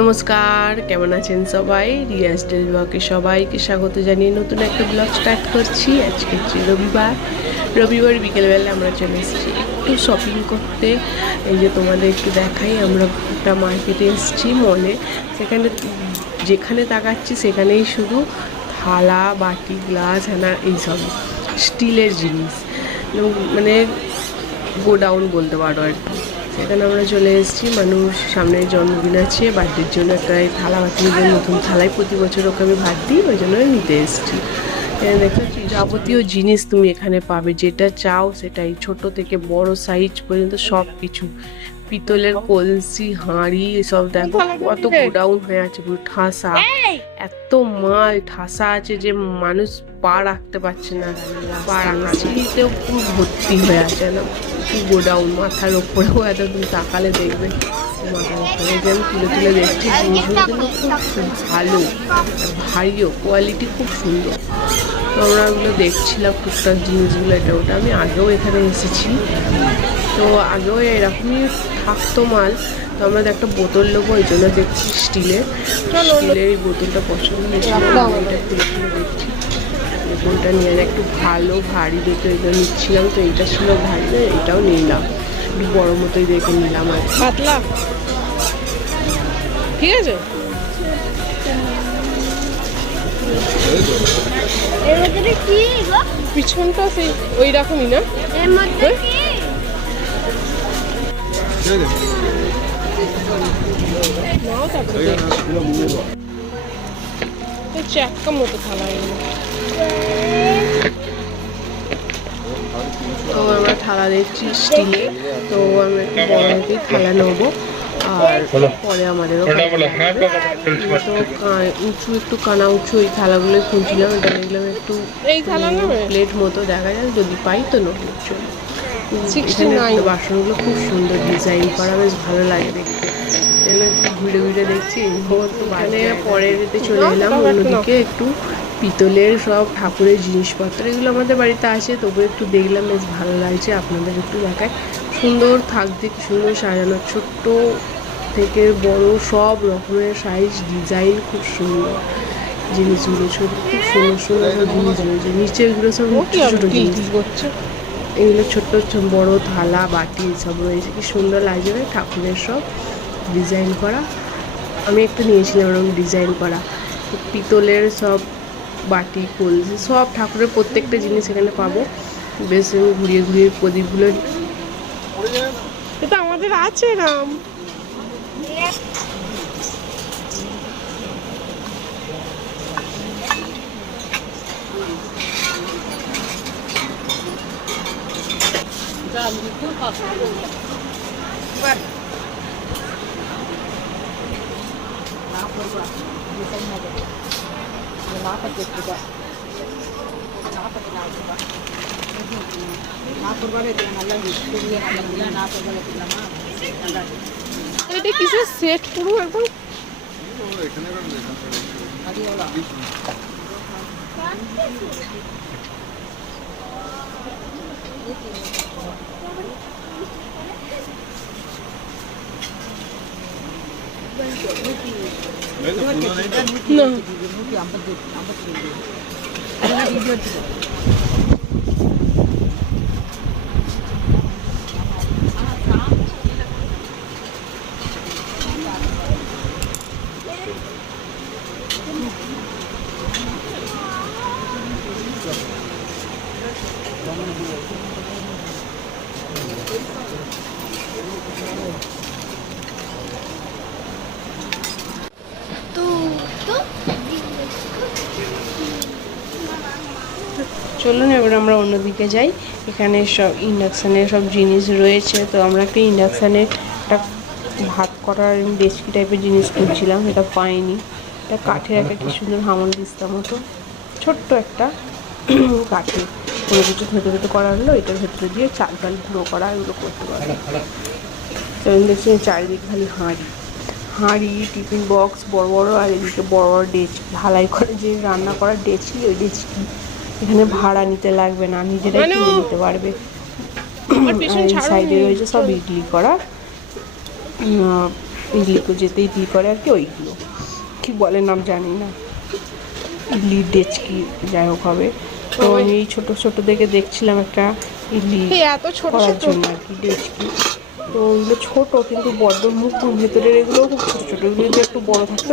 নমস্কার, কেমন আছেন সবাই? রিয়াজ ডেইলি ব্লগে সবাইকে স্বাগত জানিয়ে নতুন একটা ব্লগ স্টার্ট করছি। আজকে হচ্ছে রবিবার বিকেলবেলা আমরা চলে এসেছি একটু শপিং করতে। এই যে তোমাদের একটু দেখাই, আমরা একটা মার্কেটে এসেছি মলে। সেখানে যেখানে তাকাচ্ছি সেখানেই শুধু থালা, বাটি, গ্লাস, হ্যানা এইসব স্টিলের জিনিস, মানে গোডাউন বলতে পারো আর কি। সেখানে আমরা চলে এসেছি। মানুষ সামনে জন্মদিন আছে, বার্থডের জন্য একটা থালা বাটি নিয়ে, নতুন থালায় প্রতি বছর ওকে আমি ভাত দিই, ওই জন্য নিতে এসেছি। দেখতে যাবতীয় জিনিস তুমি এখানে পাবে, যেটা চাও সেটাই, ছোট থেকে বড় সাইজ পর্যন্ত সব কিছু। পিতলের কলসি, হাঁড়ি, এসব দেখো কত গোডাউন হয়ে আছে, পুরো ঠাসা, এত মাল ঠাসা আছে যে মানুষ পা রাখতে পারছে না। পা রাখতেও পুরো ভর্তি হয়ে আছে না, কি গোডাউন। মাথার ওপরেও এত তুমি তাকালে দেখবে মাথার ওপরে যে আমি তুলে তুলে দেখছি, জিনিসগুলো কিন্তু খুব ভালো, ভারীও, কোয়ালিটি খুব সুন্দর। তো আমরা ওগুলো দেখছিলাম, টুকটাক জিনিসগুলো, এটা ওটা। আমি আগেও এখানে এসেছি, তো আগেও এরকমই থাকতো মাল। তো আমরা একটা বোতল নেবো, ওই জন্য দেখছি স্টিলের এই বোতলটা পছন্দ হয়েছিল, এটা খুলে খুলে দেখছি। বোতলটা নিয়ে একটু ভালো ভারী দেখে এটা নিচ্ছিলাম, তো এইটা ছিল ভারী, না এটাও নিলাম, একটু বড় মতোই দেখে নিলাম আর পাতলা। ঠিক আছে, পিছনটা সেই ওই রকমই না, চ্যাক্কা মতো থালা। তো আমরা থালা দেখছি স্টিলের, তো আমরা একটু বড় মতোই থালা নেবো। আর পরে আমাদেরও তো উঁচু, একটু কানা উঁচু ওই থালাগুলো খুঁজছিলাম। এটা দেখলাম একটু প্লেট মতো দেখা যায়, যদি পাই তো নেবো। বাসনগুলো খুব সুন্দর ডিজাইন করা, বেশ ভালো লাগে দেখতে। ঘুরে ঘুরে দেখছি। মানে পরের এতে চলে এলাম অন্যদিকে, একটু পিতলের সব ঠাকুরের জিনিসপত্র, এগুলো আমাদের বাড়িতে আসে, তবু একটু দেখলাম, বেশ ভালো লাগছে। আপনাদের একটু দেখায়, সুন্দর থাকতে, কি সুন্দর সাজানো, ছোট্ট থেকে বড় সব রকমের সাইজ, ডিজাইন খুব সুন্দর জিনিসগুলো, ছোট খুব সুন্দর সুন্দর সব জিনিস রয়েছে। নিচেরগুলো সব ছোট জিনিস, এগুলো ছোট্ট বড় থালা বাটি সব রয়েছে, কি সুন্দর লাগছে ঠাকুরের সব ডিজাইন করা। আমি একটা নিয়েছিলাম এরকম ডিজাইন করা পিতলের সব বাটি, কলসি, সব ঠাকুরের প্রত্যেকটা জিনিস এখানে পাবো। বেশ ঘুরিয়ে ঘুরিয়ে প্রদীপগুলো, এটা আমাদের আছে রাম। এটা কিসের সেট পুরো একদম? চলুন এবার আমরা অন্যদিকে যাই। এখানে সব ইন্ডাকশানের সব জিনিস রয়েছে। তো আমরা একটা ইন্ডাকশানে একটা ভাত করার ডেচকি টাইপের জিনিস খুঁজছিলাম, এটা পাইনি। এটা কাঠের একটা কি সুন্দর হামল দিস্তার মতো ছোট্ট একটা কাঠের কোনো কিছু ভেতরে ভেতরে করা হলো, এটার ভেতরে দিয়ে চাল টাল গুঁড়ো করা, এগুলো করতে পারে। তো আমি দেখছি চারিদিকে খালি হাঁড়ি টিফিন বক্স বড় বড়, আর এদিকে বড় বড় ডেচকি, ঢালাই করে যে রান্না করার ডেচকি, ওই ডেচকি। এখানে ভাড়া নিতে লাগবে না, নিজেরাই কিনে নিতে পারবে। এই সাইডে রয়েছে সব ইডলি করা, যেতে ইডলি করে আর কি, ওইগুলো কি বলে নাম জানি না, ইডলি ডেচকি যাই হোক হবে। তো আমি এই ছোটো ছোটো দেখে দেখছিলাম একটা ইডলি করার জন্য আর কি ডেচকি। তো ওইগুলো ছোটো কিন্তু বড্ড মুখ ভেতরের, এগুলো খুব ছোটো ছোটো, এগুলো যদি একটু বড়ো থাকতো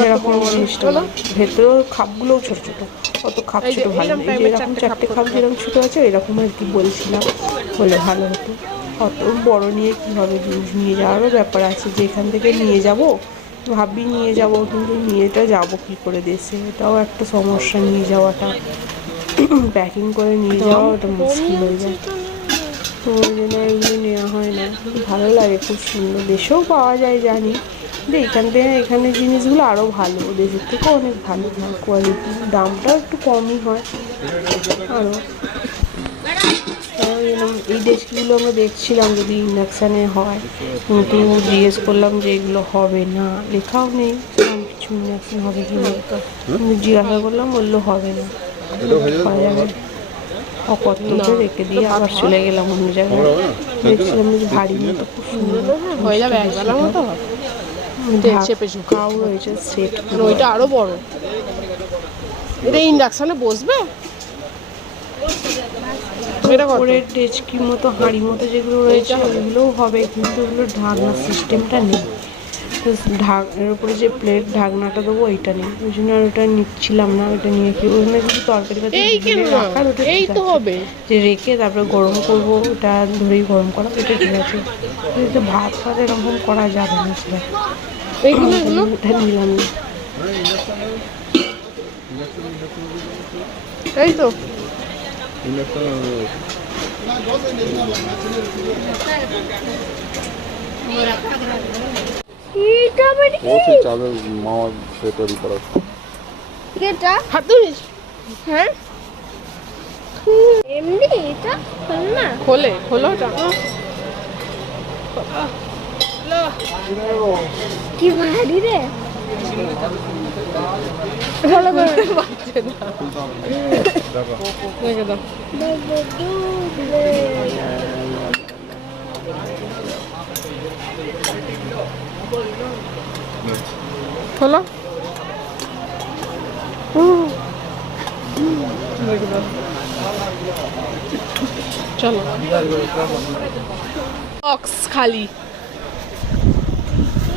সেরকম জিনিসটা। ভেতরের খাপগুলোও ছোটো ছোটো, অত খাপ ছোটো ভালো, এই যে এরকম 4টে খাপ যেরকম ছোটো আছে এরকম আর কি বলছিলাম, বলে ভালো হতো। অত বড় নিয়ে কী হবে, জিনিস নিয়ে যাওয়ারও ব্যাপার আছে, যে এখান থেকে নিয়ে যাব ভাবি নিয়ে যাব, কিন্তু নিয়েটা যাব কী করে দেশে, এটাও একটা সমস্যা, নিয়ে যাওয়াটা প্যাকিং করে নিয়ে যাওয়া ওটা মুশকিল হয়ে যায়। তো ওই জন্য এগুলো নেওয়া হয় না। ভালো লাগে, খুব সুন্দর, দেশেও পাওয়া যায় জানি, কিন্তু এখানে জিনিসগুলো আরও ভালো, দেশের থেকেও অনেক ভালো কোয়ালিটি, দামটাও একটু কমই হয় আরও। এই ডেস্কগুলো আমরা দেখছিলাম যদি ইন্ডাকশানে হয়, কিন্তু জিজ্ঞেস করলাম যে এগুলো হবে না, লেখাও নেই কিছু ইন্ডাকশান হবে কি না, কিন্তু জিজ্ঞাসা করলাম, বললো হবে না, করা যাবে। অকর্তব্যে রেখে দিয়ে আবার চলে গেলাম অন্য জায়গায়। দেখছিলাম যে ভারী মতো, খুব সুন্দর হয়ে যাবে, একবেলার মতো কাউ রয়েছে সেট, ওইটা আরও বড়, এটা ইন্ডাকশানে বসবে। ওপরের ডেচকির মতো হাঁড়ির মতো যেগুলো রয়েছে ওইগুলোও হবে, কিন্তু ওগুলোর ঢাকনার সিস্টেমটা নেই, এর উপরে যে প্লেট ঢাকনাটা দেবো ওইটা নেই, ওই জন্য আর ওটা নিচ্ছিলাম না। ওইটা নিয়ে কি ওখানে কিছু তরকারি রাখার, ওটা ঠিক আছে, যে রেখে তারপরে গরম করবো, ওটা ধরেই গরম করা, ওটা ঠিক আছে, কিন্তু ভাত ফাত এরকম করা যাবে না, সেটা ওটা নিলাম না। এই তো খোলে খোলো কি ভারী রে, খোলো। চলো বক্স খালি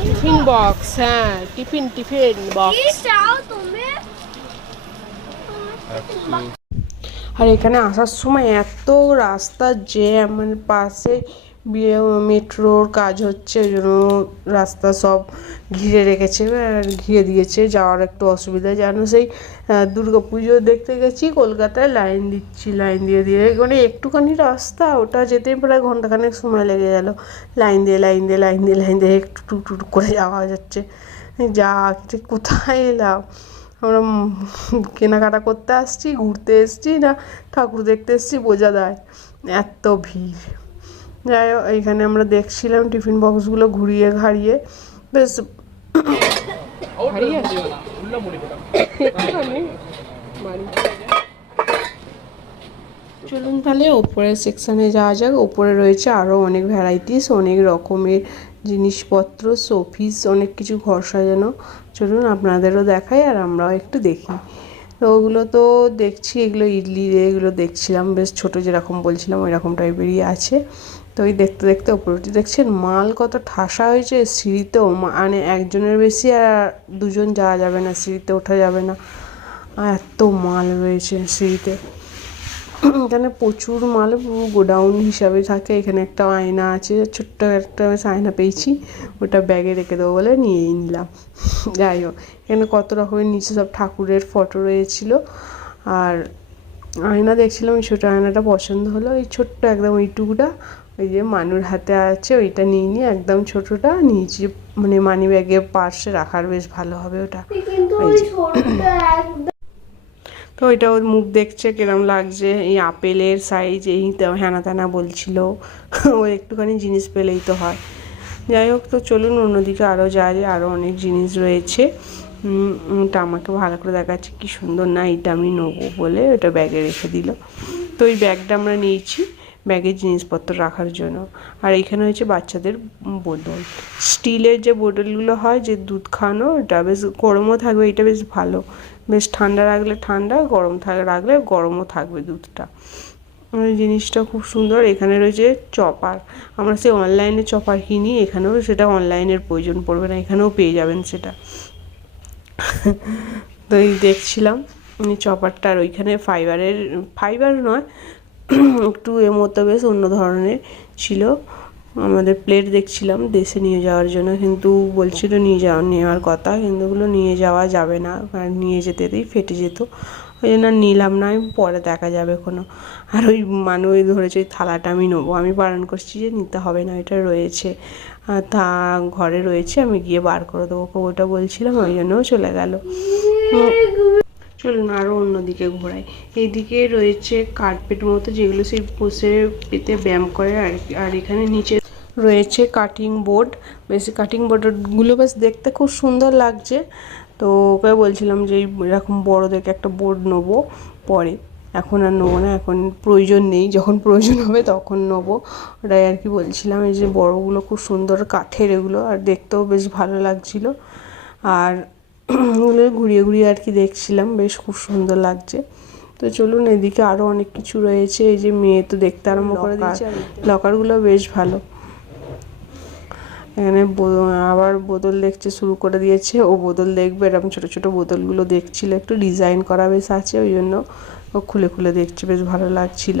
টিফিন বক্স, হ্যাঁ টিফিন বক্স। আর এখানে আসার সময় এত রাস্তা জ্যাম, মানে পাশে মেট্রোর কাজ হচ্ছে, ওই জন্য রাস্তা সব ঘিরে রেখেছে, আর ঘিরে দিয়েছে, যাওয়ার একটু অসুবিধা। যেন সেই দুর্গা পুজো দেখতে গেছি কলকাতায়, লাইন দিয়ে মানে একটুখানি রাস্তা, ওটা যেতেই প্রায় ঘন্টাখানেক সময় লেগে গেল, লাইন দিয়ে একটু টুক করে যাওয়া যাচ্ছে। কোথায় এলাম আমরা, কেনাকাটা করতে আসছি, ঘুরতে এসছি, না ঠাকুর দেখতে এসছি বোঝা দেয়, এত ভিড়। যাই হোক, এইখানে আমরা দেখছিলাম টিফিন বক্সগুলো ঘুরিয়ে ঘাড়িয়ে, বেশ চলুন তাহলে ওপরের সেকশানে যাওয়া যাক। ওপরে রয়েছে আরও অনেক ভ্যারাইটিস, অনেক রকমের জিনিসপত্র, শোপিস, অনেক কিছু ঘর সাজানো। চলুন আপনাদেরও দেখাই আর আমরাও একটু দেখি। তো ওগুলো তো দেখছি, এগুলো ইডলি, এগুলো দেখছিলাম বেশ ছোটো, যেরকম বলছিলাম ওই রকম টাইপেরই আছে। তো ওই দেখতে দেখতে ওপরে উঠে দেখছেন মাল কত ঠাসা হয়েছে, সিঁড়িতেও মানে একজনের বেশি আর দুজন যাওয়া যাবে না, সিঁড়িতে ওঠা যাবে না, এত মাল রয়েছে সিঁড়িতে। এখানে প্রচুর মাল, গোডাউন হিসাবে থাকে। এখানে একটা আয়না আছে, ছোট্ট একটা আয়না পেয়েছি, ওটা ব্যাগে রেখে দেবো বলে নিয়েই নিলাম। যাই হোক, এখানে কত রকমের নিচে সব ঠাকুরের ফটো রয়েছিল, আর আয়না দেখছিলাম, ওই ছোটো আয়নাটা পছন্দ হলো, এই ছোট্ট একদম ওইটুকুটা, ওই যে মানুর হাতে আছে ওইটা নিয়ে নিয়ে একদম ছোটোটা নিয়েছি, মানে মানি ব্যাগে পার্সে রাখার বেশ ভালো হবে ওটা। ওই যে তো ওইটা ওর মুখ দেখছে কিরম লাগছে, এই আপেলের সাইজ এই হ্যানা ত্যানা বলছিল ও একটুখানি জিনিস পেলেই তো হয়। যাই হোক, তো চলুন অন্যদিকে আরও যায়, আরও অনেক জিনিস রয়েছে। ওটা আমাকে ভালো করে দেখাচ্ছে কি সুন্দর, না এটা আমি নেবো বলে ওটা ব্যাগে রেখে দিল। তো ওই ব্যাগটা আমরা নিয়েছি ব্যাগের জিনিসপত্র রাখার জন্য। আর এখানে হচ্ছে বাচ্চাদের বোতল, স্টিলের যে বোতলগুলো হয় যে দুধ খাওয়ানো, ওটা বেশ গরমও থাকবে, এটা বেশ ভালো, বেশ ঠান্ডা রাখলে ঠান্ডা, গরম রাখলে গরমও থাকবে দুধটা। ওই জিনিসটা খুব সুন্দর। এখানে রয়েছে চপার, আমরা সে অনলাইনে চপার কিনি, এখানেও সেটা অনলাইনের প্রয়োজন পড়বে না, এখানেও পেয়ে যাবেন সেটা। তো এই দেখছিলাম চপারটা, আর ওইখানে ফাইবার নয়, একটু এর মতো বেশ অন্য ধরনের ছিল। আমাদের প্লেট দেখছিলাম দেশে নিয়ে যাওয়ার জন্য, কিন্তু বলছিল নেওয়ার কথা, কিন্তু ওগুলো নিয়ে যাওয়া যাবে না, কারণ নিয়ে যেতেই ফেটে যেত, ওই জন্য নিলাম না, আমি পরে দেখা যাবে কোনো। আর ওই ওই ধরেছে ওই থালাটা আমি নেবো, আমি বারণ করছি যে নিতে হবে না, এটা রয়েছে তা ঘরে রয়েছে, আমি গিয়ে বার করে দেবো, ওটা বলছিলাম, ওই জন্যও চলে গেল। চলুন আরও অন্যদিকে ঘোরাই। এইদিকে রয়েছে কার্পেট মতো, যেগুলো সেই বসে পেতে ব্যায়াম করে, আর এখানে নিচে রয়েছে কাটিং বোর্ড, বেশ কাটিং বোর্ডগুলো বেশ দেখতে খুব সুন্দর লাগছে। তো ওকে বলছিলাম যে এরকম বড় দেখে একটা বোর্ড নেবো পরে, এখন আর নেবো না, এখন প্রয়োজন নেই, যখন প্রয়োজন হবে তখন নেবো, ওটাই আর কি বলছিলাম। এই যে বড়গুলো খুব সুন্দর কাঠের এগুলো, আর দেখতেও বেশ ভালো লাগছিল। আর ওগুলো ঘুরিয়ে ঘুরিয়ে আর কি দেখছিলাম, বেশ খুব সুন্দর লাগছে। তো চলুন এদিকে আরও অনেক কিছু রয়েছে। এই যে মেয়ে তো দেখতে আরম্ভ করে দিয়েছে, লকারগুলো বেশ ভালো। এখানে আবার বোতল দেখতে শুরু করে দিয়েছে, ও বোতল দেখবে, এরকম ছোটো ছোটো বোতলগুলো দেখছিল, একটু ডিজাইন করা বেশ আছে, ওই জন্য ও খুলে খুলে দেখছে, বেশ ভালো লাগছিল।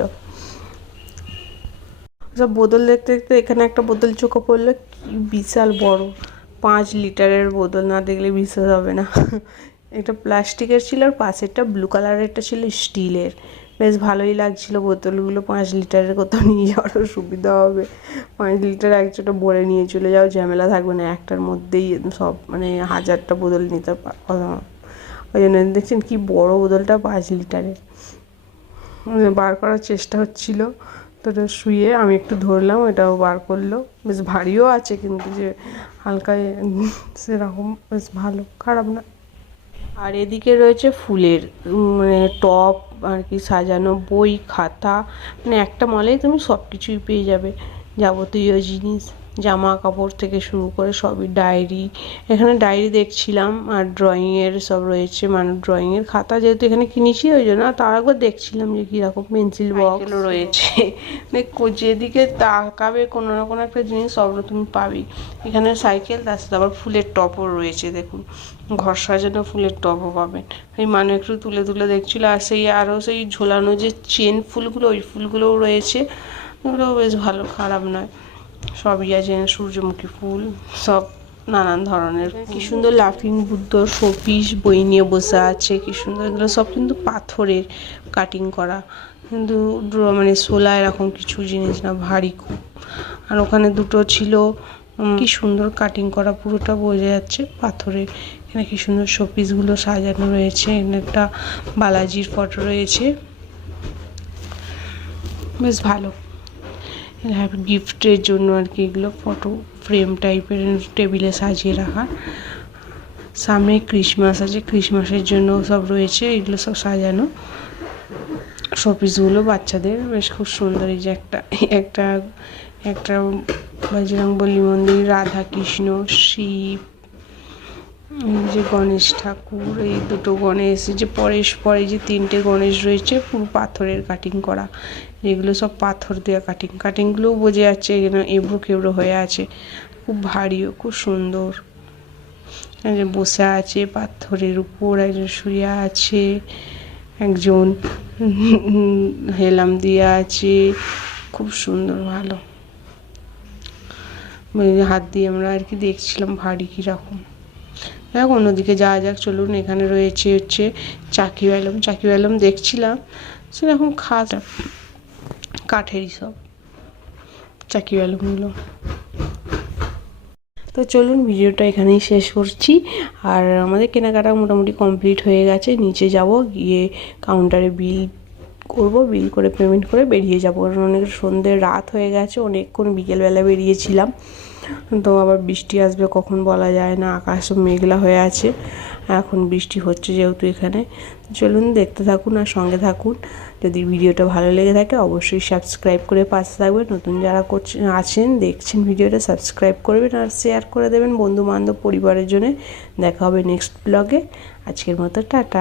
সব বোতল দেখতে দেখতে এখানে একটা বোতল চোখে পড়লো, কি বিশাল বড়, 5 লিটারের বোতল, না দেখলে বিশ্বাস হবে না। একটা প্লাস্টিকের ছিল, আর পাশেরটা ব্লু কালারেরটা ছিল স্টিলের, বেশ ভালোই লাগছিল বোতলগুলো। 5 লিটারের কোথাও নিয়ে যাওয়ারও সুবিধা হবে, 5 লিটার একজোটা ভরে নিয়ে চলে যাও, ঝামেলা থাকবে না, একটার মধ্যেই সব, মানে 1000টা বোতল নিতে ওই জন্য দেখছেন কি বড় বোতলটা, 5 লিটারের। বার করার চেষ্টা হচ্ছিল, তো ওটা শুয়ে আমি একটু ধরলাম, এটাও বার করলো, বেশ ভারীও আছে, কিন্তু যে হালকা সেরকম বেশ ভালো, খারাপ না। আর এদিকে রয়েছে ফুলের মানে টপ আর কি সাজানো, বই খাতা, মানে একটা মলেই তুমি সব কিছুই পেয়ে যাবে, যাবতীয় জিনিস, জামা কাপড় থেকে শুরু করে সবই, ডায়েরি, এখানে ডায়েরি দেখছিলাম, আর ড্রয়িংয়ের সব রয়েছে, মানে ড্রয়িংয়ের খাতা যেহেতু এখানে কিনেছি ওই জন্য, তার একবার দেখছিলাম যে কীরকম, পেন্সিল বক্সও রয়েছে, যেদিকে তাকাবে কোনো না কোনো একটা জিনিস সব তুমি পাবি। এখানে সাইকেল, তার সাথে আবার ফুলের টপও রয়েছে, দেখুন ঘর সাজানো ফুলের টবও পাবেন। এই মানুষ একটু তুলে তুলে দেখছিলো, আর সেই আরও সেই ঝোলানো যে চেন ফুলগুলো, ওই ফুলগুলোও রয়েছে, ওগুলোও বেশ ভালো, খারাপ নয়, সবই আছে, সূর্যমুখী ফুল, সব নানান ধরনের। কি সুন্দর লাফিং বুদ্ধ শোপিস বই নিয়ে বসে আছে, কি সুন্দর, এগুলো সব কিন্তু পাথরের কাটিং করা, কিন্তু মানে শোলা এরকম কিছু জিনিস না, ভারী খুব। আর ওখানে দুটো ছিল, কি সুন্দর কাটিং করা, পুরোটা বোঝা যাচ্ছে পাথরের। এখানে কি সুন্দর শোপিসগুলো সাজানো রয়েছে, এখানে একটা বালাজির ফটো রয়েছে, বেশ ভালো, গিফটের জন্য আর কি এগুলো, ফটো ফ্রেম টাইপের টেবিলে সাজিয়ে রাখা। সামনে ক্রিসমাস আছে, ক্রিসমাসের জন্য সব রয়েছে, এগুলো সব সাজানো শোপিসগুলো বাচ্চাদের, বেশ খুব সুন্দর। এই যে একটা একটা বজরংবলী মন্দির, রাধা কৃষ্ণ, শিব, এই যে গণেশ ঠাকুর, এই দুটো গণেশ, যে পরে যে 3টে গণেশ রয়েছে, পুরো পাথরের কাটিং করা, এগুলো সব পাথর দেওয়া কাটিংগুলোও বোঝা যাচ্ছে এখানে এবড়ো খেবড়ো হয়ে আছে, খুব ভারীও খুব সুন্দর। একজন বসে আছে পাথরের উপর, একজন শুয়ে আছে, একজন হেলাম দিয়ে আছে, খুব সুন্দর, ভালো, হাত দিয়ে আমরা আর কি দেখছিলাম ভারী কীরকম। অন্যদিকে যাওয়া যাক, চলুন। এখানে রয়েছে হচ্ছে চাকি বেলুন দেখছিলাম, সেরকম খাস কাঠেরই সব চাকি বেলুনগুলো। তো চলুন, ভিডিওটা এখানেই শেষ করছি। আর আমাদের কেনাকাটা মোটামুটি কমপ্লিট হয়ে গেছে। নিচে যাব, গিয়ে কাউন্টারে বিল করব, বিল করে পেমেন্ট করে বেরিয়ে যাব, কারণ অনেক সন্ধ্যে রাত হয়ে গেছে, অনেকক্ষণ বিকেলবেলা বেরিয়েছিলাম। তো আবার বৃষ্টি আসবে কখন বলা যায় না, আকাশ মেঘলা হয়ে আছে, এখন বৃষ্টি হচ্ছে যেহেতু এখানে। চলুন, দেখতে থাকুন আর সঙ্গে থাকুন। যদি ভিডিওটা ভালো লেগে থাকে অবশ্যই সাবস্ক্রাইব করে পাশে থাকবেন। নতুন যারা আছেন দেখছেন ভিডিওটা, সাবস্ক্রাইব করবেন আর শেয়ার করে দেবেন বন্ধু বান্ধব পরিবারের জন্য। দেখা হবে নেক্সট ব্লগে। আজকের মতো টাটা।